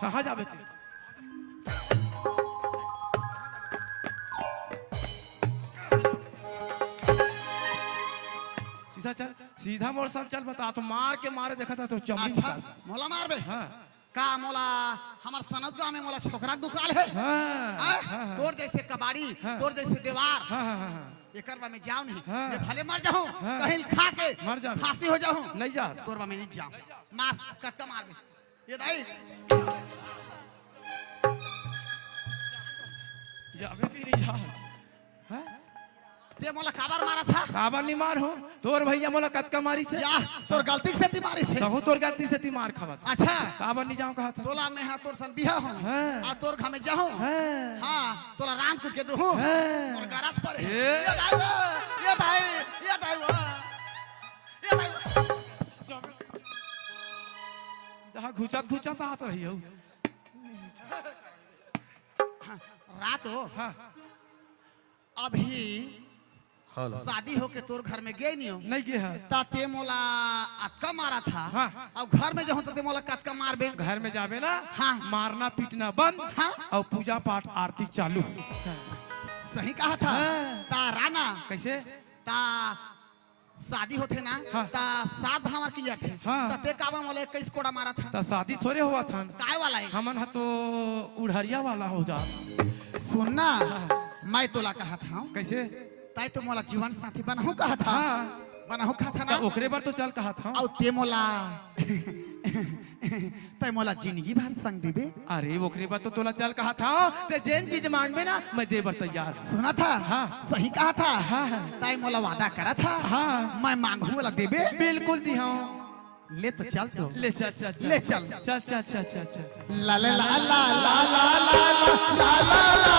कहाँ जाबे तू? सीधा चल, सीधा मोड़ सब चल। बता तो मार के मारे देखा था तो चमड़ी अच्छा निकाल। मोला मार बे। हाँ का मोला हमार सनद गांव में मोला छोकरा के दुकान है। हाँ हाँ तोर जैसे कबाड़ी, हाँ। तोर जैसे दीवार, हाँ हाँ हाँ एकर बा में जाऊं नहीं। हाँ। मैं भले मर जाऊं, हाँ। कहीं खा के मर जा। फांसी हो जाऊं, नहीं जा। तोर बा में नहीं जाऊं। मार कत्ता मार बे। ये दाई जाबे भी नहीं जा। हाँ ते मोला काबर मारा था? काबर नहीं मार हो तोर भैया मोला कतका मारी से। या तोर गलती से ती मारी से। कहूँ तोर गलती से ती मार खावत। अच्छा काबर नहीं जाऊँ कहा था। तोला में हां तोर सन बिहा हूं। हाँ। आ तोर घर में जाऊं। हाँ हां तोला रांझ कुट के दूं। हाँ। तोर गराज पर है। ये। ये दाई वो, ये दाई, ये दाई वो, ये दाई वो। जहाँ घुचत घुचत आत रही हो। रात हो हाँ अभी शादी होके तोर घर में गए नहीं हो। नहीं गए है। ताते मोला अटका मारा था। हाँ। अब घर में जाऊं ताते मोला कटका मार बे। घर में जाबे ना। हाँ। मारना पीटना बंद। हाँ। और पूजा पाठ आरती चालू। सही कहा था। हाँ। ता राना कैसे? ता शादी होते ना। हाँ। ता सात हमार की जाते। हाँ। ताते काबा मोला 21 कोड़ा मारा था। तो शादी थोड़े हुआ था। काय वाला है? हमन तो उड़हरिया वाला हो जा। सुनना मैं तोला कहा था कैसे? ताई तो मोला जीवन साथी बनाहू कहा था। हाँ। बनाहू कहा था ना। तो ओकरे बार तो चल कहा था। और ते मोला तै मोला जिंदगी भर संग देबे। अरे ओकरे बार तो तोला चल कहा था। ते जेन चीज मांगबे ना मैं देबर तैयार। सुना था। हाँ। सही कहा था। हाँ हाँ ताई मोला वादा करा था। हाँ। मैं मांगू वाला देबे। बिल्कुल दी हाँ। ले तो चल तो। ले चल चल चल। ले चल। चल चल चल चल चल। ला ला ला ला ला ला ला ला ला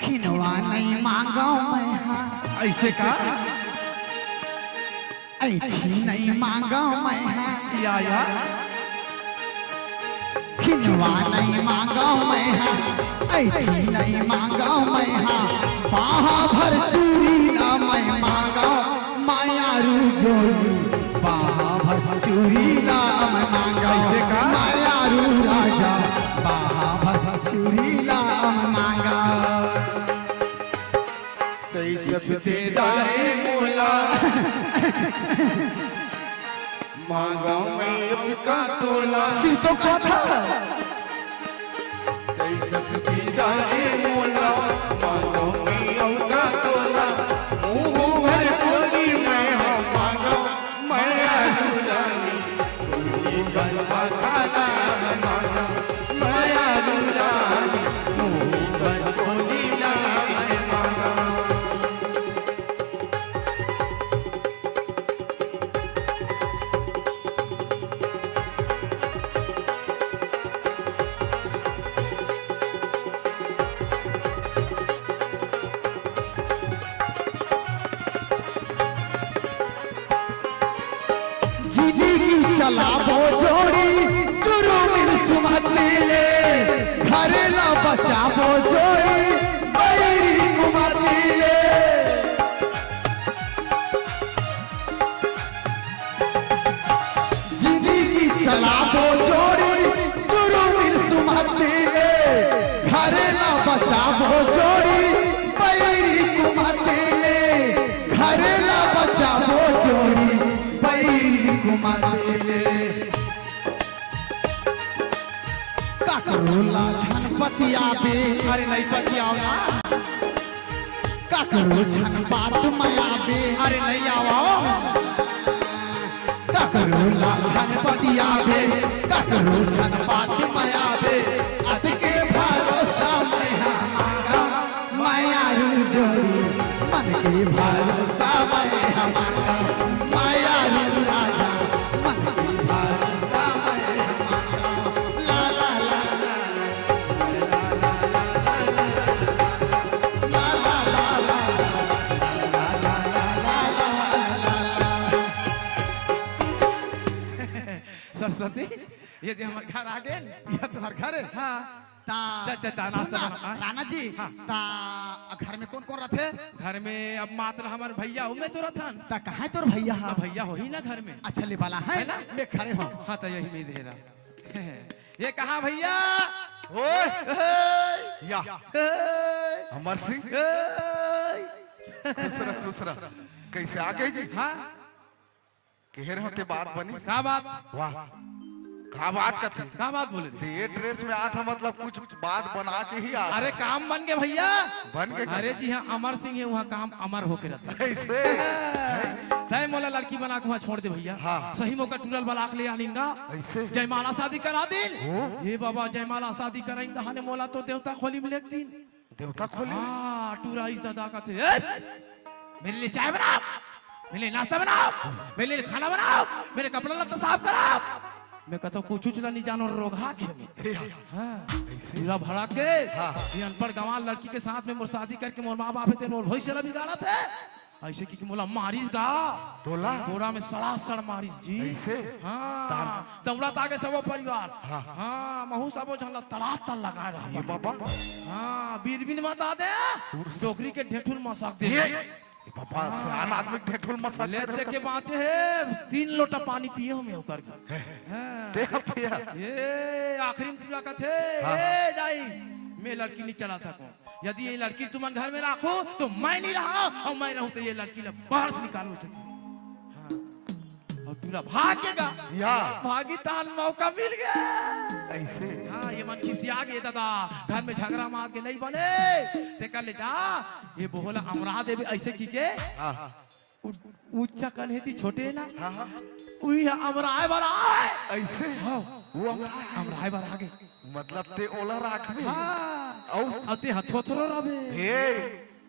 खिनवा नहीं मांगो मैं हाँ। ऐसे का? ऐठी नहीं मांगो मैं हाँ। या खिनवा नहीं मांगो मैं हाँ। ऐठी नहीं मांगो मैं हाँ। बाहा भर चूड़िया मैं मांगो माया रू जोड़ी। बाहा भर चूड़िया मैं मांगो। ऐसे का? माया रू राजा। बाहा भर चूड़िया मैं मांगो। दारे मोला मांगा मैं उसका तोला। सीतो को था। दारे मोला मांगा मैं उसका तोला। मुँह भर बोली मैं मांगा मैं रानी। तू गंगा खाना मांगा मैं रानी। मुँह भर बोली ना मैं मांगा। चलाबो जोड़ी गुरु मिल सुमत ले। घर ला बचाबो जोड़ी बैरी कुमत ले। जिंदगी चलाबो जोड़ी गुरु मिल सुमत ले। घर ला बचाबो जोड़ी बैरी कुमत ले। घर ला बचाबो जोड़ी बैरी कुमत ले। ककरोला झन पतियाबे। अरे नहीं पतियाओ ना। ककरो झन बात मयाबे। अरे नहीं आओ। ककरोला झन पतियाबे। ककरो झन बात मयाबे। अत के भरोसा मैं मांगा माया रू जोड़ी। मन के भरोसा मैं मांगा माया रू राजा। मन के भरोसा मैं मांगा ला ये दे हमारे घर आ गए। यह तुम्हार घर है? हाँ ता नाश्ता सुनना, बना, हाँ? राणा जी हाँ। ता घर में कौन कौन रहते? घर में अब मात्र हमारे भैया हूँ मैं तो रथन। ता कहाँ है तोर भैया? तो भैया हो ही ना घर में। अच्छा ले वाला है है ना? मैं खड़े हूँ। हाँ तो यही में दे रहा। ये कहाँ भैया? ओए हे, या हे, अमर सिंह हे। खुश रह कैसे आ गए जी? हाँ केहर होते बात बनी? क्या बात? वाह का बात का थी? क्या बात बोले? तो ये ड्रेस में आठ मतलब कुछ बात बना के ही आ। अरे काम बन गए भैया। बन गए? अरे जी हाँ अमर सिंह है वहाँ काम अमर होके रहता है। ऐसे तय मोला लड़की बना के वहाँ छोड़ दे भैया। हाँ। सही मौका टूरल वाला ले आनिंगा। ऐसे जयमाला शादी करा दिन। ये बाबा जयमाला शादी कराइन तहाने मोला तो देवता खोली में लेक दिन। देवता खोले हाँ टूरा इस दादा का थे। ए, मेरे लिए चाय बनाओ, मेरे लिए नाश्ता बनाओ, मेरे लिए खाना बनाओ, मेरे कपड़ा लत्ता साफ कराओ। मैं कहता हूँ कुछ उचला नहीं जानो रोगा के में। हाँ, पूरा भड़ा के हाँ। ये अनपढ़ गंवार लड़की के साथ में मोर शादी करके मोर माँ बाप थे मोर भविष्य ला बिगाड़ा थे। ऐसे की मोला मारिस गा तोला घोड़ा में सड़ासड़ मारिस जी। ऐसे हाँ दौड़ा तागे सबो परिवार। हाँ। हाँ महू सबो झला तड़ातड़ लगा रहा ये बाबा हाँ बीरबिन मता दे डोकरी के ढेठुल मसाक दे। ये पापा सियान आदमी ढेठुल मसाज लेते के बाते है 3 लोटा पानी पिए हो मैं होकर के। हाँ। ते पिया ये आखिरी में तुला का थे हाँ। ए जाई मैं लड़की नहीं चला सकूं। यदि ये लड़की तुम घर में रखो तो मैं नहीं रहा और मैं रहूं तो ये लड़की ले बाहर से निकालो सके। हाँ। और तुला भागेगा या भागी तान मौका मिल गया। ऐसे हाँ ये मन खिसिया गए दादा घर में झगड़ा मार के नहीं बने ते कर ले जा ये बोला अमरा देवी ऐसे की के हाँ ऊंचा कन है थी छोटे ना हाँ हाँ उही अमराए बरा ऐसे हाँ वो अमराए बरा आगे मतलब ते ओला राखबे हाँ औ अते हथोथरो रबे हे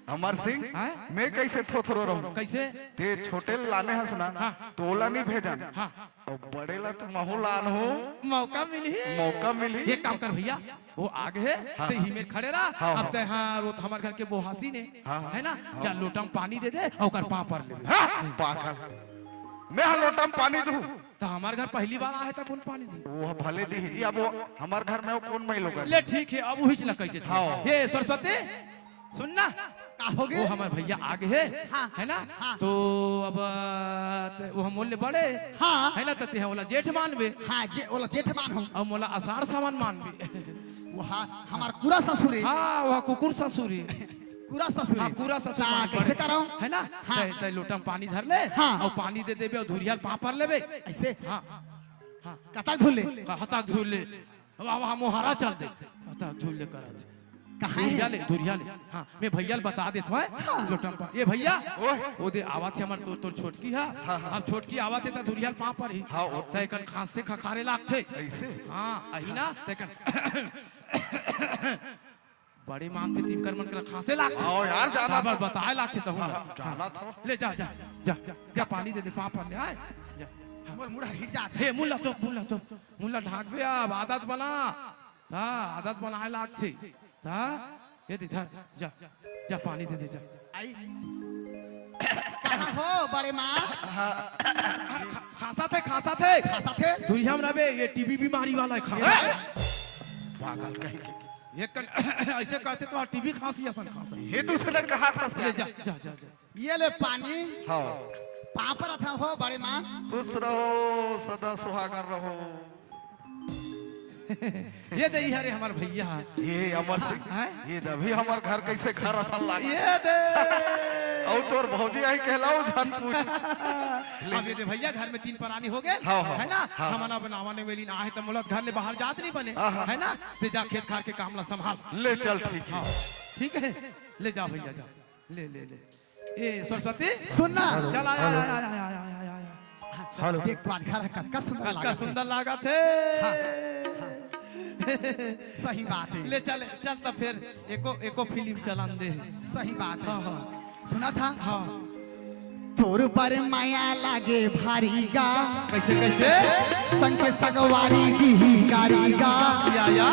अमर सिंह हैं? मैं कैसे थोथरो रहूं? कैसे ते छोटे लाने हस ना हाँ। तोला नहीं भेजन हाँ और बड़े ला तो महू लान हो मौका मिली मौका मिली ये काम कर भैया वो आगे है हाँ, ते ही में खड़े रहा हाँ, अब हाँ। ते हाँ वो हमारे घर के बोहासी ने हाँ, हाँ। है ना जा लोटा में पानी दे दे और कर पाँव पर ले हाँ पागल मैं हलोटा में पानी दूं तो हमारे घर पहली बार आए था कौन पानी दी वो भले दीजिए अब वो हमारे घर में वो कौन मई लोग ले ठीक है अब वही चला कह देते हाँ। ये सरस्वती सुनना हो वो गए? हमारे भैया आगे है हाँ, है ना हाँ। तो अब वो हम मोले बड़े हाँ। है ना तो ते बोला जेठ मानबे हाँ जे ओला जेठमान हूँ। और मोला आषाढ़ सामान मानबे वहाँ हमार पूरा ससुर है। हाँ वह कुकुर ससुरी पूरा ससुर हाँ है। पूरा ससुर ता मान कैसे पड़े। कराऊं? है ना हाँ। ते लोटा में पानी धर ले हाँ। और पानी दे देबे और धुरियाल पाँव पर लेबे ऐसे हाँ हाँ कतक धुले हता धुल ले अब मोहरा चल दे हता धुल ले करा कहाँ है? धुरिया ले हाँ मैं भैया बता देता है लोटम पा ये भैया ओए ओ दे आवाज है हमार तो छोटकी है अब छोटकी आवाज है तो धुरियाल पाँव पर ही हाँ, वो- तय कन खांस से खखारे लागथे ऐसे हाँ अही ना तय कन बड़े मानते तीन कर मन कर खांसे लागथे आओ यार जाना बार बताए लागथे तो हाँ, जाना था ले जा जा जा जा पानी दे दे पाँव पर ले आए जा मोर मुड़ा हिट जात है। हे मुल्ला ढाक बे अब आदत बना हाँ आदत बनाए लागथे हाँ ये दे धर जा जा पानी दे दे जा आई कहाँ हो बड़े माँ? खासा थे खासा थे? दुनिया में रबे ये टीबी बीमारी वाला है खासा पागल कहीं के ये ऐसे करते तो टीबी खांसी असन खांसा ये दूसरे कहा था ले जा जा जा जा ये ले पानी हाँ पापड़ था हो बड़े माँ। खुश रहो सदा सुहागन रहो ये दे हरे हमार भैया ये अमर सिंह हैं? ये अभी हमार घर कैसे घर असल लागे ये दे और तोर भौजी आई कहलाओ जान पूछ अब ये दे भैया घर में 3 प्राणी हो गए हाँ, हाँ, है ना हाँ। हमारा बनावाने वेली ना है तो मुला घर ले बाहर जात नहीं बने हाँ, हाँ। है ना ते जा खेत खार के काम ला संभाल ले चल ठीक है हाँ ठीक है ले जा भैया जा ले ले ले ए सरस्वती सुनना चल आया आया आया आया आया आया हेलो देख तो आज घर है कतका सुंदर कल का लगा सुंदर लागा थे सही बात है। ले चल चल तो फिर एको फिल्म चलान दे सही बात है। हाँ हाँ सुना था हाँ तोर पर माया लागे भारी गा कैसे कैसे संग सगवारी दी गारी गा या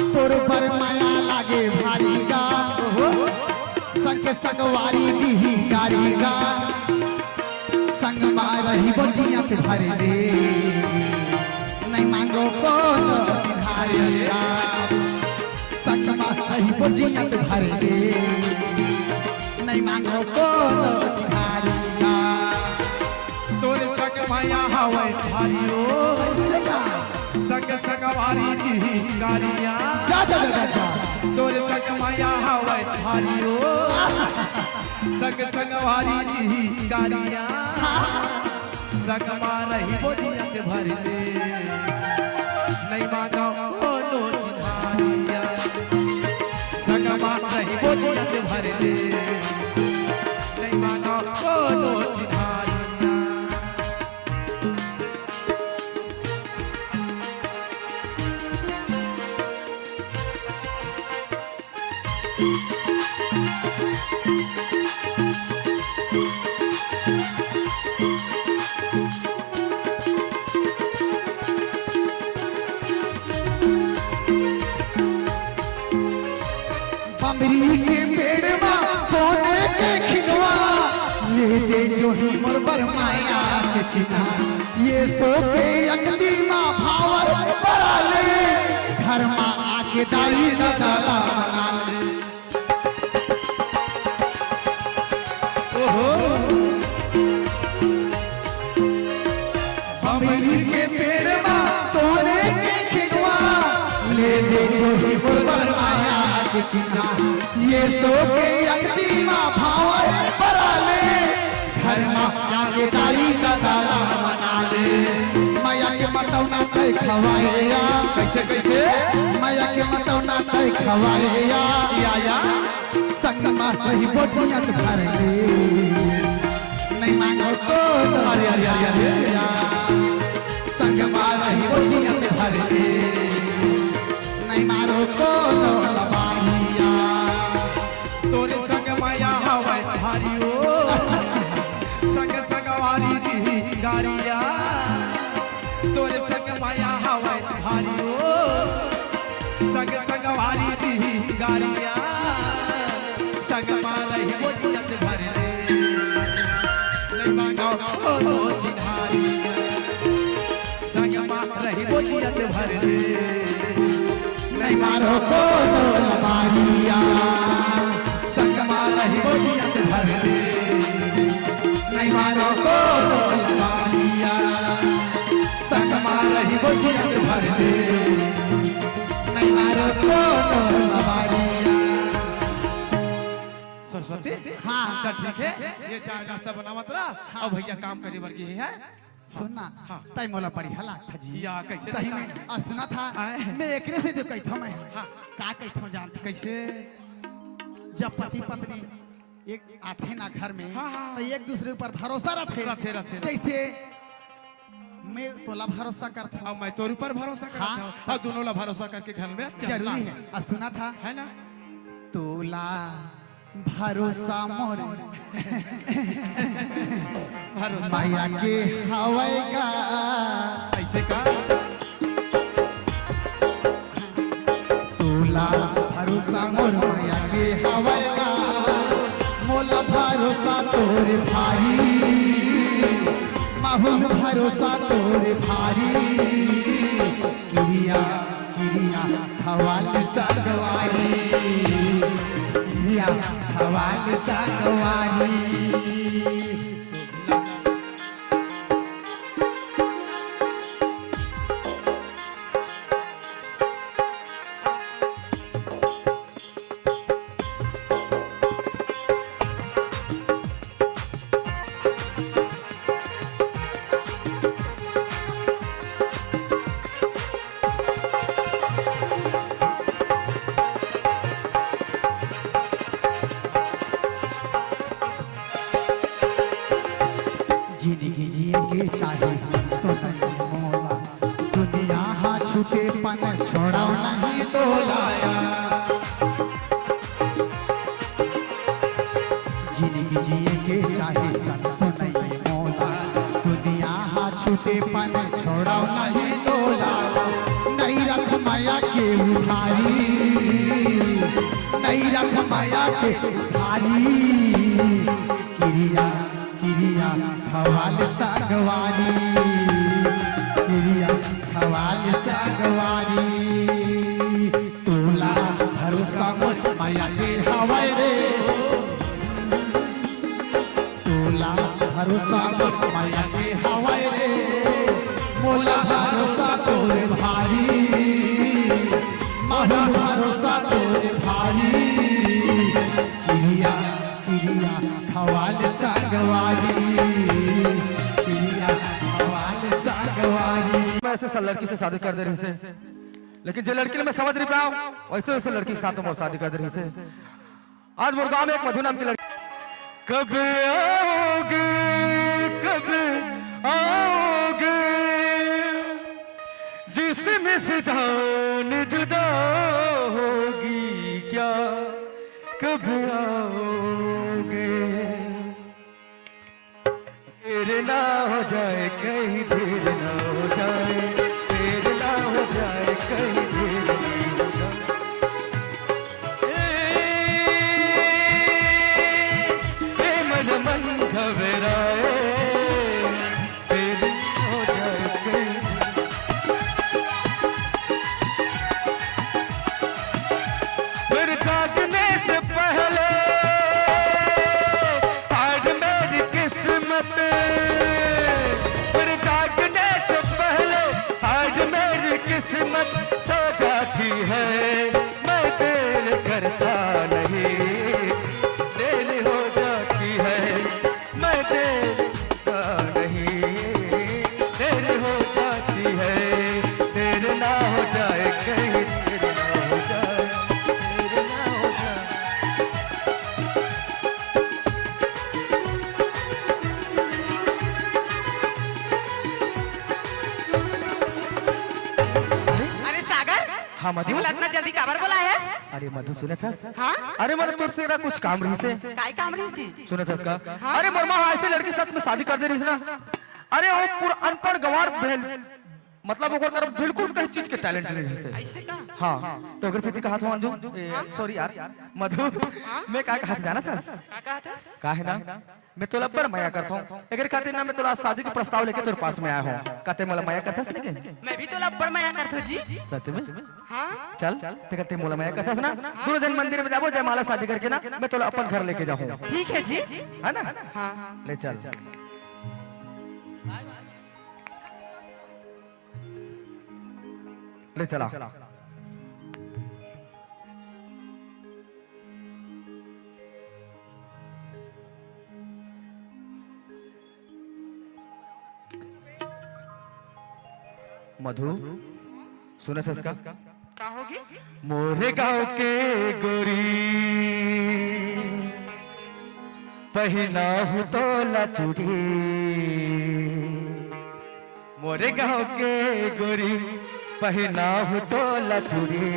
तोर पर माया लागे भारी गा संग सगवारी दी गारी गा संग मारही बजिया के भरे रे नहीं मांगो कोनो चिन्हारिया संगमा रही बोझियत भर रे नहीं मांगो कोनो चिन्हारिया तोरे संग माया हवे भारियो संग संगवारी दी गारिया जा जा जा जा तोरे संग माया हवे भारियो संग संगवारी दी गारिया संग मारही बोझियत भर दे नहीं मांगो कोनो चिन्हारिया संग मारही बोझियत भर दे नहीं मांगो कोनो चिन्हारिया बमरी के पेड़ में सोने के खिलवा ले दे जो ही मोर माया के चिन्हा ये सो के अगली माँ भावर बड़ा ले घर में आके दाई दादा बना ले ओहो बमरी के पेड़ में सोने के खिलवा ले दे जो ही मोर माया के चिन्हा ये सो के अगली माँ भावर बड़ा ले घर में आके दाई दादा बना ले माया के मतौना तय खवाएगा कैसे कैसे माया के मतौना तय खवाएगा या संग में रही बोझियत भर ले नहीं मांगो कोनो अरे अरे अरे अरे संग में रही बोझियत भर ले नहीं मारो कोनो लबाहिया तोरे संग माया हवे भारियो संग संगवारी दी गारिया तोरे संग माया हवे भारियो संग संगवारी दी गारिया संग मारही बोझियत भर दे नहीं मांगो कोनो चिन्हारिया संग मारही बोझियत भर दे नहीं मारो कोनो लबाहिया संग में रही बोझियत भर ले नहीं मारो कोनो लबाहिया संग में रही बोझियत भर ले नहीं मारो कोनो लबाहिया सरस्वती हाँ चल ठीक है ये चाय नाश्ता बनावत रहा और भैया काम करे वर्गी है सुनना हाँ। तय मोला पड़ी हला था जी या कैसे सही में और सुना था आए। मैं एकरे से जो कहता मैं हाँ। का कहता जानता कैसे जब पति पत्नी एक आथे ना घर में हाँ, हाँ। तो एक दूसरे ऊपर भरोसा रथे, रथे। जैसे मैं तोला भरोसा करता हूँ अब मैं तोर ऊपर भरोसा करता हाँ। हूँ और दोनों ला भरोसा करके घर में चलना जरूरी है और सुना था है ना तोला भरोसा मोर भरोसा माया के हवाएगा ऐसे का तोला भरोसा मोर माया के हवाएगा मोला भरोसा तोरे भाई माहू भरोसा तोरे भारी किरिया किरिया हवाल सगवारी किरिया हवाल सगवारी जिंदगी जिए के चाहे सोना मोला दुनिया हाँ छूटे पन छोड़ा नहीं तोलाया जिंदगी जिए के चाहे सोना मोला दुनिया हाँ छूटे पन छोड़ा नहीं तोलाया नहीं रख माया के उधारी नहीं रख माया के उधारी किरिया किरिया हवाल सागवानी किरिया हवाल सागवारी तोला भरोसा मोर माया के हवाई रे तोला भरोसा मोर माया के हवाई रे मोला भरोसा तोरे भारी मोला भरोसा तोरे भारी किरिया किरिया खवाल सागवारी किरिया खवाल सागवारी। मैं ऐसे लड़की से शादी कर दे रही से, लेकिन जो लड़की मैं समझ नहीं पाया वैसे उस लड़की के साथ मोर शादी कर दे रही से। आज मोर गांव में एक मधु नाम की लड़की। कब आओगे कब आओगे जिसमें से जान जुदा होगी क्या कब आओगे देर ना हो जाए कहीं देर ना हो जाए देर ना हो जाए कहीं देर ना हो जाए मन मन घबराए देर ना हो जाए कहीं फिर जागने से पहले आज मेरी किस्मत फिर जागने से पहले आज मेरी किस्मत सो जाती है मैं देर करता नहीं देर हो जाती है मैं देर करता नहीं देर हो जाती है देर ना हो जाए कहीं देर ना हो जाए देर ना हो जाए। अरे सागर हाँ मधु बोला इतना जल्दी काबर बोला है? अरे मधु सुने था हाँ अरे मतलब तुझसे ना कुछ काम रही से काय काम रही थी? सुने था इसका अरे मरमा ऐसे लड़की साथ में शादी कर दे रही ना अरे वो पूरा अनपढ़ गवार बहल मतलब ओकर तरफ बिल्कुल कई चीज के टैलेंट नहीं है ऐसे का? हाँ तो अगर सीधी कहा था अंजू सॉरी यार मधु मैं क्या कहा था जाना था का कहा था? का है ना मैं तोला पर माया करता हूँ अगर खातिर ना मैं तोला शादी के प्रस्ताव लेके तेरे पास में आया हूँ कहते मला माया करता नहीं मैं भी तो लब्बड़ माया करता जी। सच में हाँ चल ते कहते मोला माया करता ना दोनों जन मंदिर में जाबो जयमाला शादी करके ना मैं तोला अपन घर लेके जाऊँ ठीक है जी। है ना हाँ ले चल ले चला मधु सुने थे इसका का होगी? मोरे गांव के गोरी पहना हूँ तोला चूड़ी मोरे गांव के गोरी पहना हूँ तोला चूड़ी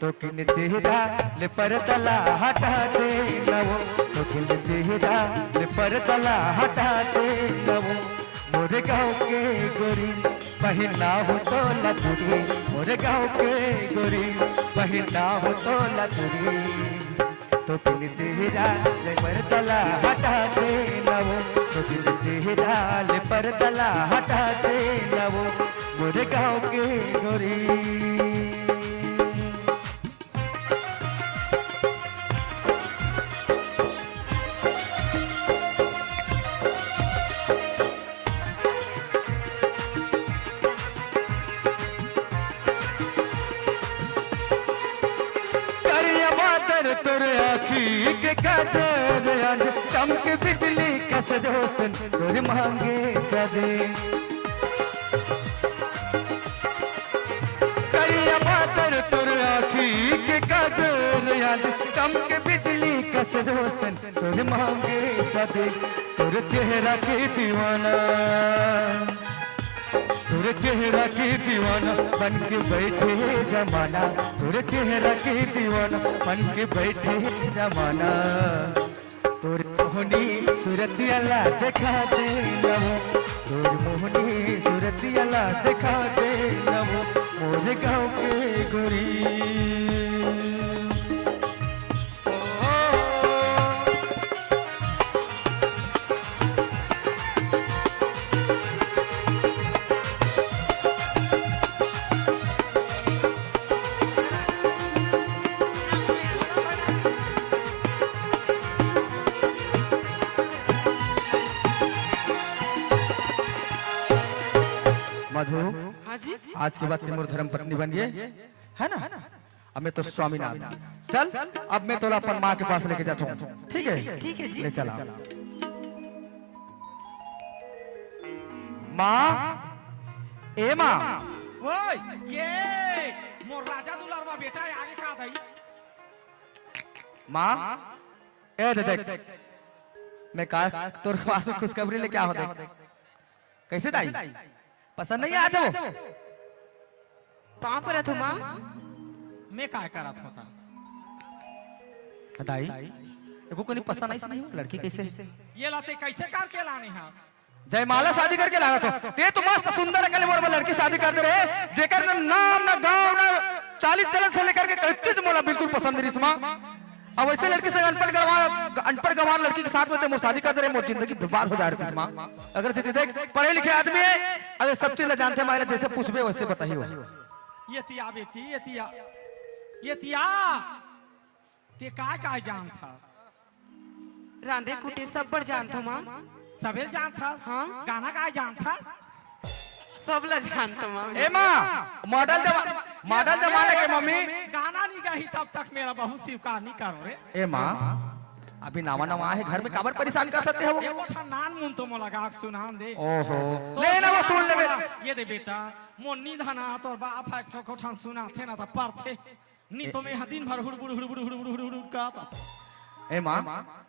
तो किन चेहरा ले पर तला हटा दे नवो तो किन चेहरा ले पर तला हटा दे नवो मोरे गांव के गोरी पहना हो तो लचुरी मोरे गांव के गोरी पहना हो तो लचुरी तो किन चेहरा ले पर तला हटा दे नवो तो किन चेहरा ले पर तला हटा दे नवो मोरे गांव के गोरी। तोरे आखी के काजल चमक बिजली कस रोशन तोरे मांगे सदे करिया बातर तोरे आखी के काजल चमक बिजली कस रोशन तोरे मांगे सदे तोरे चेहरा के दीवाना तोरे चेहरा की दीवाना बन के बैठे जमाना तोरे चेहरा की दीवाना बन के बैठे जमाना तोरे मोहनी सूरतियाला दिखा दे नवो तोरे मोहनी सूरतियाला दिखा दे नवो मोरे गाँव के गोरी। जी आज के बाद तिमोर धर्म पत्नी बनिए, है ना? अब मैं तो स्वामीनाथ, चल अब मैं तोला अपन माँ के पास लेके जाता हूँ, ठीक है? ठीक है जी। ले चला। माँ, ए माँ, ओए ये मोर राजा दुलारवा बेटा है, आगे का दई माँ, ए देख, मैं कहा तोर पास में खुशखबरी लेके आओ देख। कैसे दाई? पसंद नहीं आया था वो? कहाँ पर है तुम माँ? मैं काय करत होता दाई, देखो कोई पसंद नहीं लड़की कैसे? ये लाते कैसे कार के लाने हैं? जयमाला शादी करके लाना था। ते तो मस्त सुंदर अकल मोर में लड़की शादी करते रहे, जेकर न नाम न गांव न चालीस चलन से लेकर के कच्चे मोला बिल्कुल पसंद नहीं इसमा। अब वैसे लड़की से अनपढ़ गंवार लड़की के साथ में ते मोर शादी करते रहे, मोर जिंदगी बर्बाद हो जा रही इसमा। अगर से देख पढ़े लिखे आदमी है, अगर सब चीज जानते हैं, जैसे पूछबे वैसे बताइयो। ये तिया बेटी, ये तिया ते काय जान था? रांधे कुटे सब पर जान था माँ। सबे जान था? हाँ। गाना काय जान था? सब ला जान था माँ। ए माँ, मॉडल जमाने के मम्मी गाना नहीं गाही तब तक मेरा बहुत स्वीकार नहीं करो रे। ए माँ, अभी नवा है घर में काबर परेशान कर सकते हो वो? एको ठा नान मुन तो मोला गाक सुनान दे। ओहो, तो ले ना वो सुन ले ये दे बेटा, मोन्नी धना तोर बाप है ठो ठा सुना थे ना त परथे नी तो मैं दिन भर हुड़बुड़ करता। ए माँ,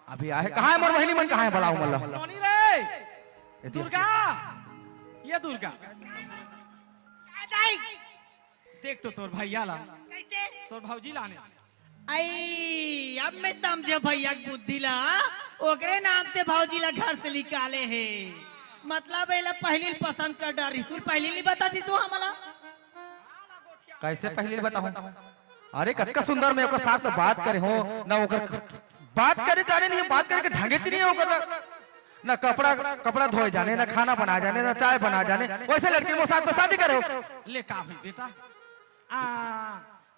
अभी आए कहाँ है मोर बहनी मन, कहाँ है बड़ा उमला? नोनी रे दुर्गा, ये दुर्गा देख तो तोर भैया ला, तोर भौजी लाने। आई अब मैं समझे भैया की बुद्धि ला, ओकरे नाम से भौजी ला घर से निकाले है। मतलब एला पहली पसंद कर डारी, तू पहली नहीं बता दी तू हमला। कैसे पहले बताऊं? अरे कतका सुंदर मैं ओकर साथ में बात करे हो ना, ओकर बात करे जाने नहीं, बात करे के ढंगे नहीं ओकर ना कपड़ा धोए जाने, ना खाना बना जाने, ना चाय बना जाने, वैसे लड़की के साथ में शादी करे हो। ले का हुई बेटा?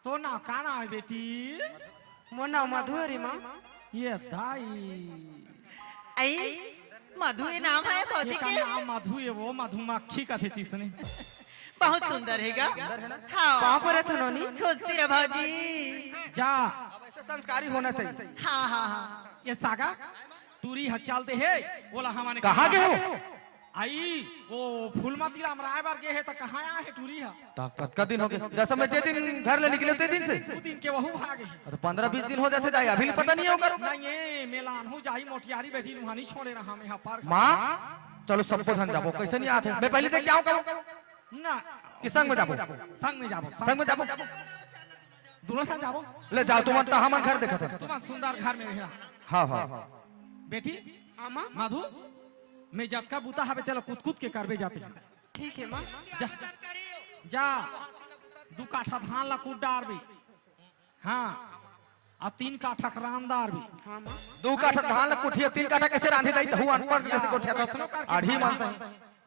तो ना काना है बेटी? मोर नाम मधु है रे माँ। ये दाई आई मधु ये नाम है भौजी ये का के। नाम मधु है, वो मधुमक्खी का थे तीसने। बहुत सुंदर हैगा। हाँ कहाँ पर है नोनी? खुशी रे भौजी। जा ऐसे संस्कारी होना चाहिए। हाँ हाँ हाँ ये सागा तूरी हचाल दे है, बोला हमारे कहाँ के हो? आई वो फूलमती राम राय बार गए है तो कहाँ आया है टूरी है? कतका दिन हो गए जैसे मैं जे दिन घर ले निकले उतने दिन से? दो दिन के वहू भागे। तो 15-20 दिन हो जाते जाए, अभी पता नहीं होगा। नहीं ये मेलान हो जाई मोटियारी बेटी रुहानी छोड़े रहा मैं यहाँ पर। माँ चलो सबको संग जाबो, कैसे नहीं आते? मैं पहले देख जाऊँ कब ना कि संग में जाबो? संग में जाबो, संग में जाबो, दोनों संग जाबो। ले जाओ तुम तो हम घर देखा था। तुम सुंदर घर में रहा हाँ हाँ बेटी। हाँ माँ। मधु मैं जतका बूता हवे तेला कूद के करबे जाते हैं। ठीक है माँ। जा जा 2 काठा धान ला कूद डारबे, हाँ और 3 काठा रामदार भी। हाँ माँ। 2 काठा धान कुठिया 3 काठा कैसे रांधी दाई? तहु अनपढ़ जैसे कोठिया तो आढ़ी मान सही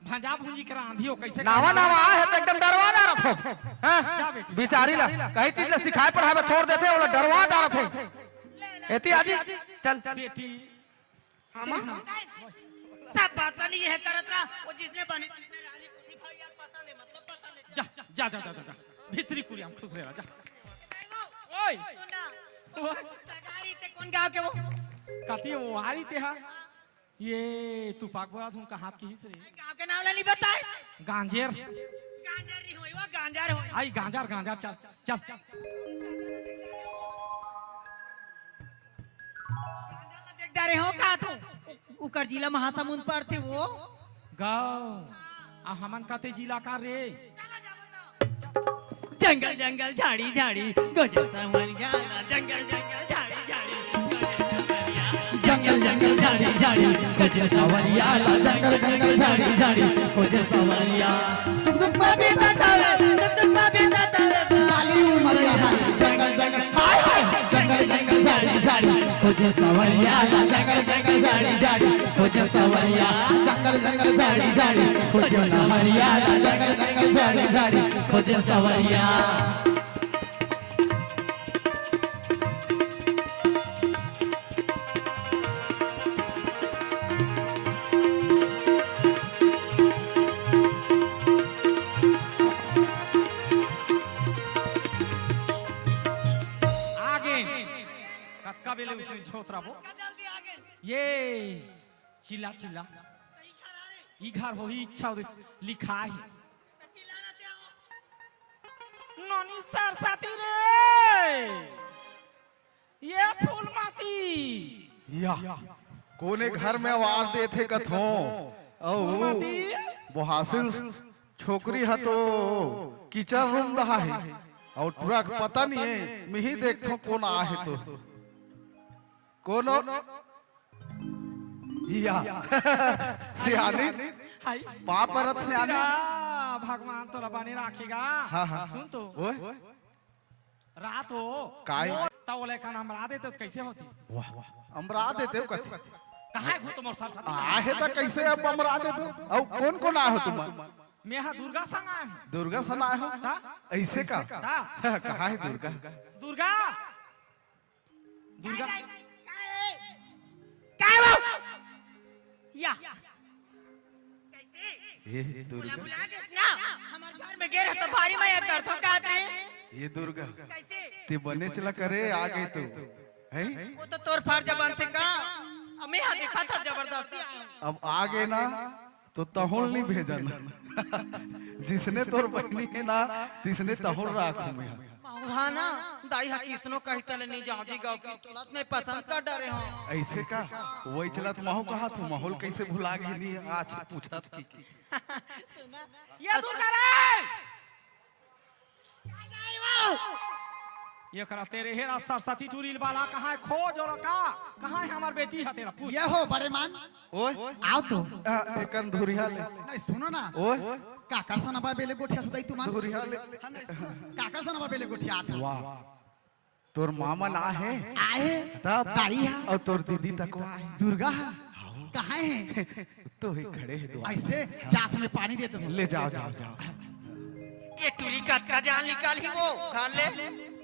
भंजा भूंजी के रांधियो कैसे? नावा है तो एकदम डरवा जा रहा था। जा हैं बेटी। बिचारी ला कई चीज ला सिखाए पढ़ाए छोड़ देते, वो डरवा जा रहा था। एती आजी चल बेटी हाँ माँ। सब बात नहीं है करत रहा, वो जिसने बनी जिसने रानी खुशी भैया पसंद है, मतलब पसंद है। जा जा जा जा जा, जा। भीतरी कुरिया में खुश रह जा। ओए सुना सरकारी ते कौन गांव के वो? कती वो हारी ते हा ये तू पाक बोला तुम कहां की हिस रे? गांव के नाम ला नहीं बताए। गांजेर गांजार नहीं होई वो गांजार होई। आई गांजार गांजार चल चल देख डारे हो का तू? उकर जिला महासमुंद पर थे वो। गाओ आ हमन काते जिला का रे? जंगल जंगल झाड़ी झाड़ी गजल संवरिया जंगल जंगल झाड़ी झाड़ी जंगल जंगल झाड़ी झाड़ी गजल संवरिया जंगल जंगल झाड़ी झाड़ी गजल संवरिया सुख दुख में भी बतावे, तुम भी बतावे काली उम्र यहाँ जंगल जंगल हाय हाय जंगल जंगल झाड़ी झाड़ी गजल संवरिया जंगल जंगल झाड़ी झाड़ी गजल संवरिया जंगल जंगल झाड़ी झाड़ी गजल संवरिया जंगल जंगल झाड़ी झाड़ी गजल संवरिया। का बेले उसने झोतरा वो जल्दी आगे ये चिल्ला चिल्ला ई घर हो ही इच्छा उदिस लिखा है चिल्लाना क्या हो नोनी सरस्वती रे ये फूल माती या कोने घर में आवाज देते कथो फूल माती वो हासिल छोकरी है तो किचन रूम रहा है और ट्रक पता नहीं है मैं ही देखता कौन आ है तो कोनो या सियानी हाय पाप परत सियानी भगवान तो रबाने राखेगा हाँ, हाँ। सुन तो ओए रात हो काय? तवले का नाम रा देते तो कैसे होती वाह अमरा देते हो कथी कहाँ है घुट मोर सरस्वती आहे तो कैसे अब अमरा देते हो और कौन कौन आए हो तुम मैं यहाँ दुर्गा संग आया हूँ दुर्गा सन आए हो ता? ऐसे का ता? कहाँ है दुर्गा दुर्गा दुर्गा क्या है वो या ये दुर्गा बुला के ना हमारे घर में गिर है तो भारी मैं कर तो क्या रे ये दुर्गा कैसे ते बने चला करे आ गए तो है वो तो तोर फाड़ जबान से का मैं यहाँ देखा था जबरदस्ती आया अब आ गए ना तो तहुल नहीं भेजन जिसने तोर बहनी है ना तिसने तहुल राखू मैं हाँ ना दाई हा किसनो कही तले नहीं जाओ जी गाँव की तुलत में पसंद कर डरे हो ऐसे का वही चला तो माहौल कहा था माहौल कैसे भुला गई नहीं आज पूछा थी कि ये दुर्गा रे ये करा तेरे हेरा सरस्वती टूरिल वाला कहाँ है खोज और कहाँ है हमार बेटी है तेरा पूछ ये हो बड़े मान ओए आओ तो एकन धुरिया ले नहीं सुनो ना ओए काकर सन अबर बेले गोठिया सुदाई तुमान धुरिया ले काकर सन अबर बेले गोठिया आथे वाह तोर मामा ना है आए तब दाई है और तोर दीदी तक है दुर्गा है कहाँ है तो ही खड़े है दो ऐसे जात में पानी दे दो ले जाओ जाओ जाओ ये टूरी का जान निकाल ही वो घर ले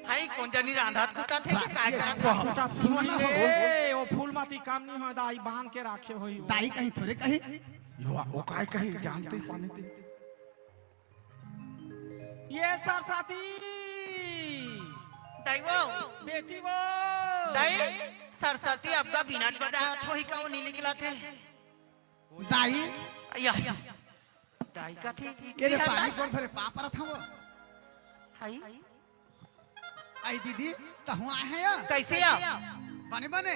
हाई कौन जानी रांधात कुटा थे कि काय करत बेटा सुन ले वो फूल माती काम नहीं हो दाई बांध के रखे होई वो। दाई कहीं थोड़े कहीं वो काय कही जानते पानी ते ये सरस्वती दाई वो बेटी वो दाई सरस्वती अब का बिना बजा थो ही का वो नीली गिला थे दाई या दाई का थी ये रे पानी कौन थोड़े पापरा था वो हाई आई दीदी तहु आए हैं या कैसे या बने बने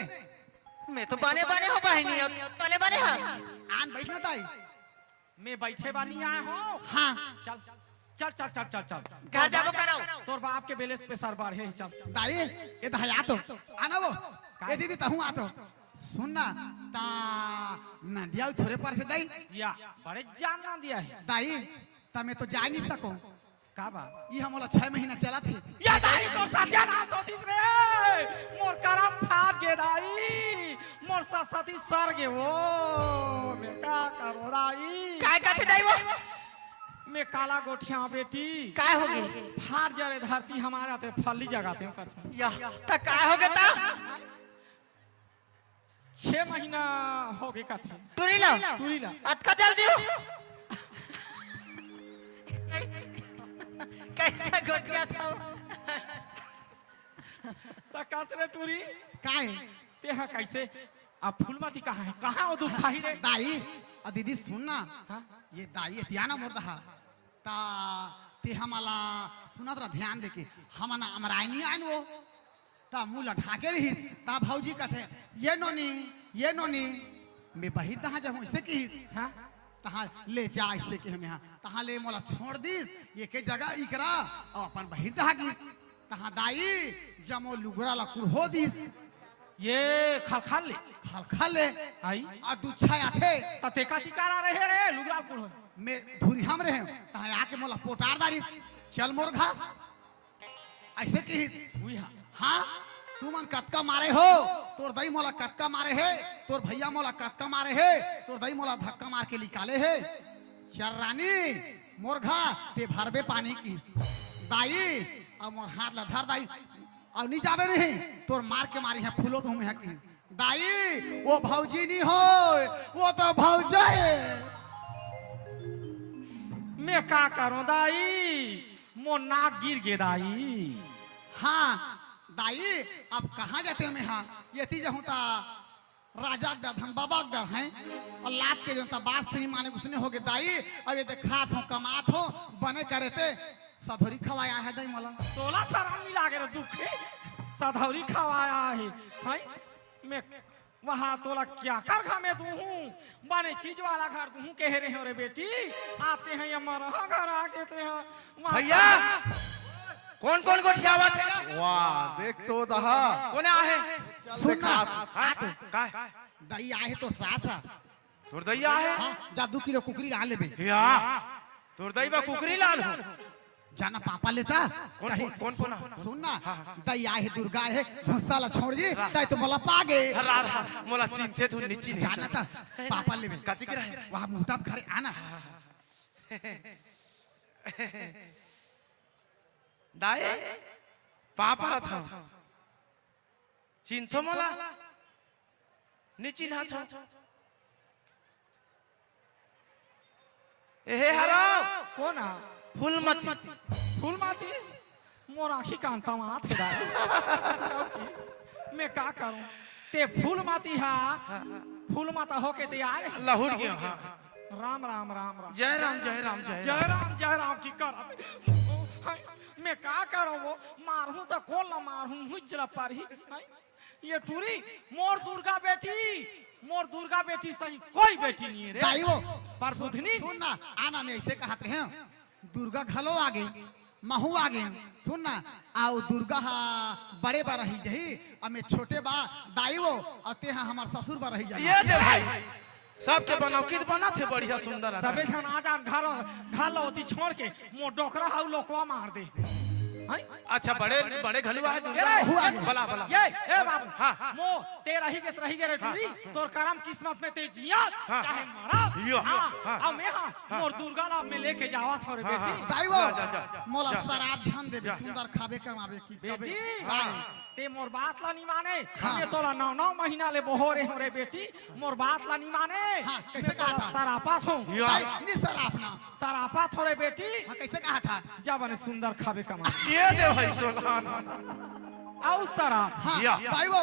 मैं तो बने बने हो बहनी अब तले बने हा आन बैठना दाई मैं बैठे बानी आया हूँ हाँ चल चल चल चल चल चल घर जाबो करो तोर बाप के बेलेस पे सर बाढ़े चल दाई ये तो हया तो आना वो ये दीदी तहु आ तो सुन ना ता नदिया थोड़े पर से दाई या बड़े जान ना दिया है दाई ता मैं तो जा नहीं सकूं का बा ये हमला 6 महीना चला थी या दाई तो सत्यानाश होती रे मोर करम फाट गे दाई मोर सरस्वती सर गे वो मैं का करो दाई काय का थे दाई वो मैं काला गोठिया बेटी काय हो गई फाट जरे धरती हमारा ते फली जगाते हूँ कथ या ता काय हो गया ता 6 महीना हो गए कथ टूरी ला टूरी ला अटका जल्दी हो कैसा गोटिया था तकासरे टूरी काय ते हाँ कैसे अब फूलमती कहाँ है कहाँ वो दुख खाही रे दाई आ दीदी सुन ना हाँ? ये दाई तियाना मोर दहा ता ते हमला सुनत रहा ध्यान दे के हमना अमरायनी आइन वो ता मुंह लठाके रही ता भौजी कथे ये नोनी मैं बहिर तहां जब ऐसे की हाँ तहां ले जा ऐसे के हम यहाँ तहां ले मोला छोड़ दिस ये के जगह इकरा और अपन बहिर तहां गिस तहां दाई जमो लुगरा ला कुड़हो दिस ये खलखल ले खलखल ले आई आ दुच्छा आथे ततेका टिकारा रहे रे लुगरा पुढ़ो मैं धुरी हम रहे तहां आके मोला पोटार दारी चल मोरघा ऐसे की हुई हाँ हाँ तू मन कतका मारे हो तोर दई मोला कतका मारे है तोर भैया मोला कतका मारे है तोर दई मोला धक्का मार के निकाले है चल रानी मोरघा ते भरबे पानी की दाई अब मोर हाथ ला धर दाई अब नहीं जाबे नहीं तोर मार के मारी है फूलो तो हमें की दाई वो भौजी नहीं हो वो तो भौजा है मैं का करूं दाई मो नाक गिर गे दाई हाँ दाई अब कहाँ जाते हो मैं हाँ ये थी जहूँ ता राजा का डर हम बाबा का डर हैं और लात के जो ता बात सुनी माने उसने हो गए दाई अब ये खात हो कमात हो बने करे थे सधोरी खवाया है दाई मला 16 सारा मिला के दुखे सधौरी खवाया है भाई मैं वहाँ तोला क्या कर खा में तू हूँ बने चीज वाला घर तू हूँ कह रहे हो रे बेटी आते हैं हमारा घर आके ते हैं भैया कौन कौन गोठियावा थे वाह देख तो दहा कौन आहे सुनना का दाई आए तो सास है तोर दैया आहे हाँ जा 2 किलो कुकरी आ ले बे या तोर दैया कुकरी लाल हो जाना पापा लेता कौन कौन सुनना दई आए दुर्गा है भुस्सा ला छोड़ जी ताई तो मला पागे हरा मोला चिंते तू नीची नहीं जाना था पापा ले काती के रहे वहां मुहताब खड़े आना दाए पापा रथा चिंतो मोला नीची ना था एहे हरा कौन आ फूलमती फूल माती मोर आखी कांता वहां थे मैं का करूं ते फूल माती हा फूल माता होके तैयार है लहुड़ गया हाँ राम राम राम राम जय राम जय राम जय राम जय राम की कर मैं का करूं वो मारूं तो कौन ला मारूं हुई चला पारी ये टूरी मोर दुर्गा बेटी सही कोई बेटी नहीं है रे दाई वो पर बुधनी सुनना आना में ऐसे कहते हैं दुर्गा घलो आगे महू आगे सुनना आओ दुर्गा हा बड़े बा रही जही और मैं छोटे बा दाई वो और ते हाँ हमार ससुर बा रही ये दे भाई सबके बनौकीत बना थे बढ़िया सुंदर सबे जन आ जान घर लौती छोड़ के मो डोकरा हाउ लोकवा मार दे अच्छा बड़े बड़े घलुआ है बला बला ये ए बाबू हाँ मो ते रही के रे टूरी तोर करम किस्मत में ते जिया चाहे मरा हां मैं हां मोर दुर्गा ला में लेके जावा थोरे बेटी दाई वो मोला शराब झान दे सुंदर खावे कमावे की बेटी ते मोर बात ला नहीं माने ये तोला 9 महीना ले बहोरे हो रे बेटी मोर बात ला नहीं माने कैसे कहा था सरापा हो नहीं शराब ना सरापा थोरे बेटी कैसे कहा था जब ने सुंदर खावे कमा ये दे भाई सोलान आउ शराब या दाई वो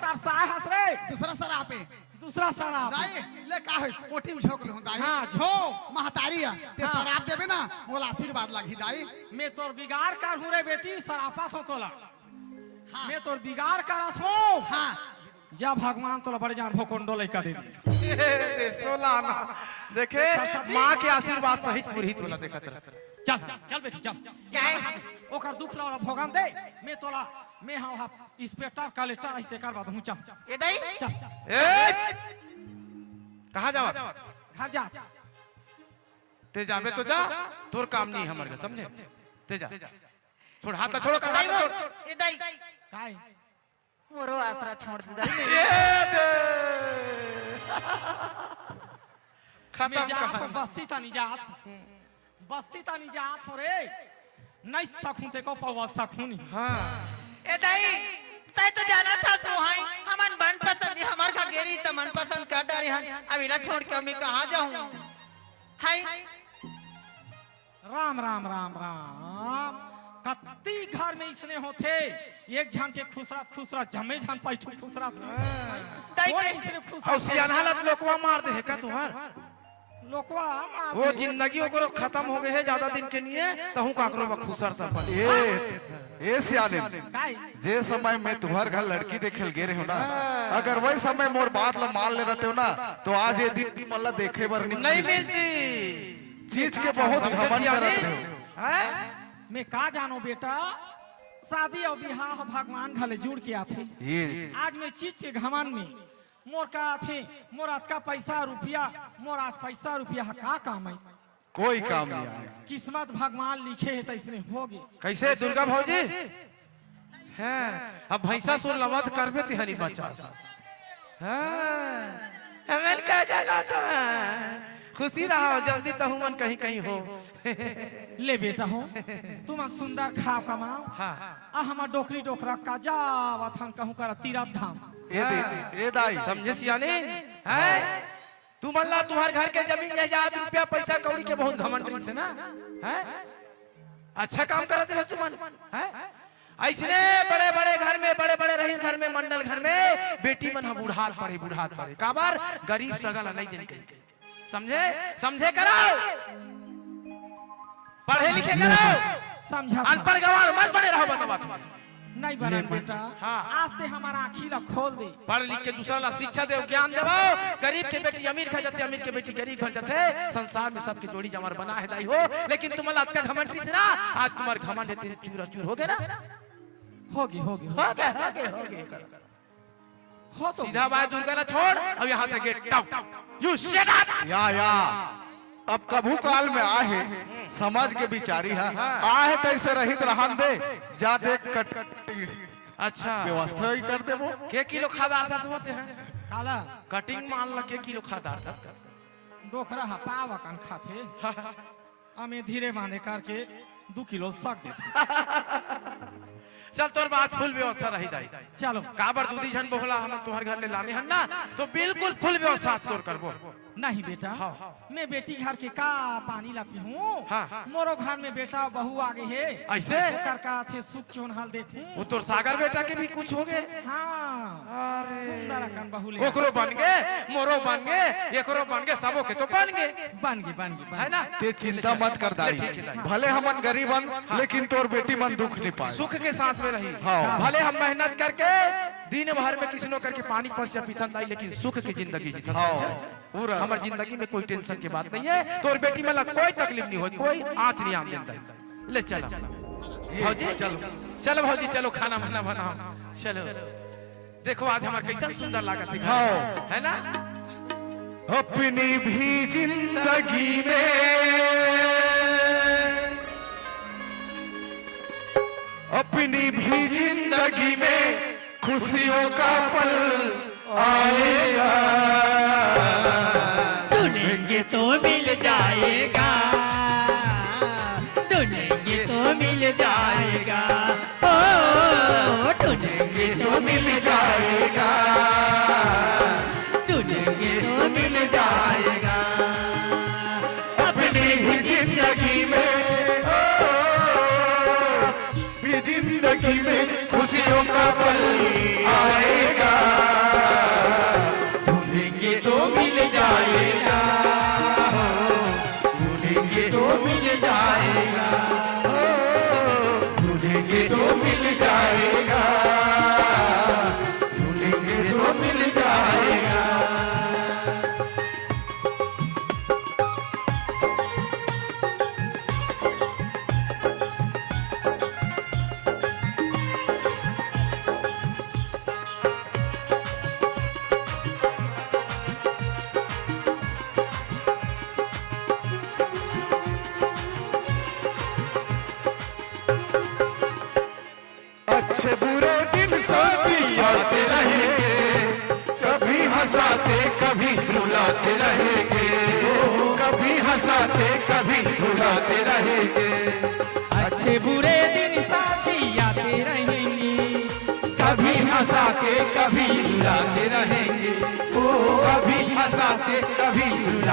तार साय हंस रे दूसरा शराब पे दूसरा शराब दाई ले का है कोठी में झोक लो दाई हां झो महतारी है ते शराब देबे ना मोला आशीर्वाद लागी दाई मैं तोर बिगाड़ कर हूं रे बेटी सरापा सो तोला हाँ। मैं तोर बिगाड़ कर असो हां जा भगवान तोला बड़े जान भोकोंडो लइका दे दी सोलान देखे माँ के आशीर्वाद सहित पूरी तोला देखत रह चल चल बेटी चल क्या ओकर दुख ला भोगन दे मैं तोला मैं हां इंस्पेक्टर कलेक्टर रहते कर बाद हूं चल ए दाई चल ए कहां जावा घर जा ते जाबे तो जा तोर काम नहीं हमर का समझे ते जा छोड़ हाथ ला छोड़ो कर दाई हाथ वो छोड़ ए दाई काय मोरो आसरा छोड़ दे दाई ये दे मैं खत्म जा कहानी बस्ती तानी जात हो रे नहीं सकूं ते को पवा सकूं नहीं हाँ ए दाई तय तो जाना था तू हाई हमन मन पसंद हमार का गेरी त मन पसंद कर डरे हन अब इला छोड़ के मैं कहां जाऊं हाय राम राम राम राम कत्ती घर में इसने होते एक जान के खुसरा जमे जान पैठू खुसरा दाई कौन इसने खुसरा और सियान हालत लोकवा मार दे है का तुहार लोकवा मार वो जिंदगी ओकरो खत्म हो गए है ज्यादा दिन के लिए तहु काकरो बखुसर था ए सियाने काय जे समय मैं तुम्हार घर लड़की देखे गे रहे हो ना अगर वही समय मोर बात ला मान ले रहते हो ना तो आज ये दिन मल्ला देखे बर नहीं मिलती चीज के बहुत घमंड करते हो हैं मैं का जानो बेटा शादी और बिहार भगवान घले जुड़ के आथे ये आज मैं चीज के घमंड में मोर का आथे मोर आज का पैसा रुपया मोर आज पैसा रुपया का काम है कोई काम नहीं आया किस्मत भगवान लिखे है तो इसने होगी कैसे दुर्गा भौजी हैं अब भैंसा सुन लवत करबे तिहनी बच्चा हैं हमें का जगह का खुशी रहो जल्दी तो हुमन कहीं कहीं हो ले बेटा हो तुम सुंदर खाओ कमाओ हाँ आ हमार डोकरी डोकरा का जावत हम कहूं कर तीरथ धाम ये दाई समझे सियाने हैं तुम अल्लाह तुम्हारे घर के जमीन जायदाद रुपया पैसा कौड़ी के बहुत घमंड से ना हैं अच्छा काम करते रहो तुम हैं ऐसने बड़े बड़े घर में, बड़े बड़े रईस घर में, मंडल घर में बेटी मन बुढ़ात पड़े काबर गरीब सगल नहीं दिन के समझे समझे करो, पढ़े लिखे करो, समझा अनपढ़ गवार मत बने रहो। बतावा तुम्हें नहीं बना बेटा। हाँ। आज ते हमारा आँखी ला खोल दे। पढ़ लिख के दूसरा ला शिक्षा दे, ज्ञान देवो। गरीब के बेटी अमीर खा जाते, अमीर के बेटी गरीब घर जाते। संसार में सबकी जोड़ी जमार बना है दाई हो, लेकिन तुम्हारा आज का घमंड से ना, आज तुम्हारे घमंड है चूरा चूर हो गए ना, होगी हो तो सीधा बात दूर करना छोड़, अब यहाँ से get out. You shut up. या अब कभू काल में आहे समाज के बिचारी है, आहे तैसे रहित रहन दे, जा देख कट अच्छा व्यवस्था ही कर दे वो। के किलो खादार था होते हैं काला कटिंग मान ला, के किलो खादार था डोखरा पावा कान खाते हमें धीरे बांधे करके 2 किलो सक देते। चल तोर बात फुल व्यवस्था रही दाई। चलो काबर दूधी जन बोला हम तुम्हारे घर ले लाने हन ना, तो बिल्कुल फुल व्यवस्था तोर करबो। नहीं बेटा। मैं बेटी घर के का पानी ला पीहूं। हाँ। मोरो घर में बेटा बहू आगे है, ऐसे कर का थे सुख चोन हाल देखूं। वो तोर सागर बेटा के भी कुछ हो गए। हाँ सुंदर अकन बहू ले ओकरो बन गए, मोरो बन गए, एकरो बन गए, सबो के तो बन गए, बन गई है ना। ते चिंता मत कर दाई, भले हमन गरीबन लेकिन तोर बेटी मन दुख नहीं पाए। सुख के साथ में रही। हाँ। भले हम मेहनत करके दिन भर में किसनो करके पानी पस या पीथन दाई, लेकिन सुख की जिंदगी जीतन। हाँ पूरा हमारी जिंदगी में कोई टेंशन की बात नहीं है। तोर बेटी में कोई तकलीफ नहीं हो, कोई आंच नहीं आम दाई। ले चलो भौजी, चलो भौजी, चलो खाना वाना बनाओ, चलो। देखो आज हमारे कैसा सुंदर लागत है, हाँ। है ना। अपनी भी जिंदगी में, अपनी भी जिंदगी में खुशियों का पल आएगा, ढूंढेंगे तो मिल जाएगा, ढूंढेंगे तो मिल जाएगा, ओ ढूंढेंगे तो मिल जाएगा, ढूंढेंगे तो मिल जाएगा। अपनी भी जिंदगी में, भी जिंदगी में खुशियों का पल आएगा, ढूंढेंगे तो मिल जाएगा, ढूंढेंगे तो मिल जाएगा, ढूंढेंगे तो मिल जाएगा, ढूंढेंगे तो मिल जाएगा। अच्छे बुरे दिन साथी आते रहेंगे, कभी हंसाते कभी रुलाते रहेंगे, कभी हंसाते कभी रुलाते रहेंगे, अच्छे बुरे दिन साथी आते रहेंगे, कभी हंसा के कभी रुलाते रहेंगे, ओ कभी हंसा के कभी रुलाते